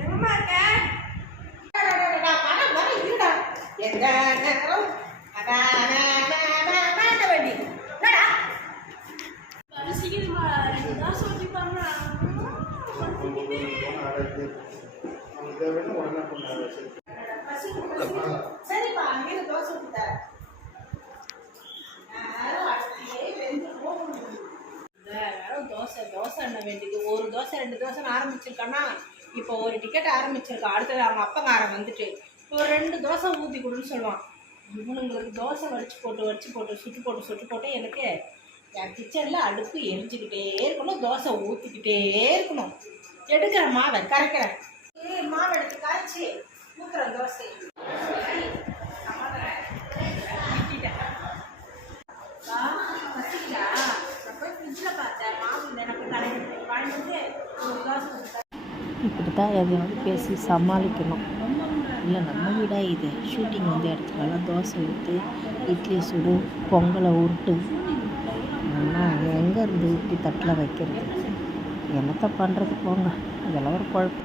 எங்கம்மா இருக்க? மரம் மரம் இருடா. எந்த நேரம் வேண்டி என்னடா சீக்கிரமா தான் சொல்லிப்பாங்க. சரிப்பா அங்கே தோசை ஊற்றி தரேன். தோசை தோசை என்ன வேண்டியது? ஒரு தோசை 2 தோசைன்னு ஆரம்பிச்சிருக்கானா, இப்போ ஒரு டிக்கெட் ஆரம்பிச்சிருக்கான். அடுத்தது அவங்க அப்பங்காரன் வந்துட்டு ஒரு 2 தோசை ஊற்றி கொடுன்னு சொல்லுவான். இவனுங்களுக்கு தோசை வடிச்சு போட்டு சுட்டு போட்டு எனக்கு என் கிச்சனில் அடுப்பு எரிஞ்சுக்கிட்டே இருக்கணும், தோசை ஊற்றிக்கிட்டே இருக்கணும். எடுக்கிற மாவை கரைக்கிறேன், மாவை எடுத்து கரைச்சி ஊற்றுறேன் தோசை. இப்படி தான் எதையாவது பேசி சமாளிக்கணும். இல்லை நம்ம வீடாக இது ஷூட்டிங் வந்து இடத்துலலாம் தோசை ஊற்று, இட்லி சுடு, பொங்கலை உருட்டு, ஆனால் எங்கே இருந்து இப்படி தட்டில் வைக்கிறது? என்னத்தை பண்ணுறது போங்க, இதெல்லாம் ஒரு குழப்பம்.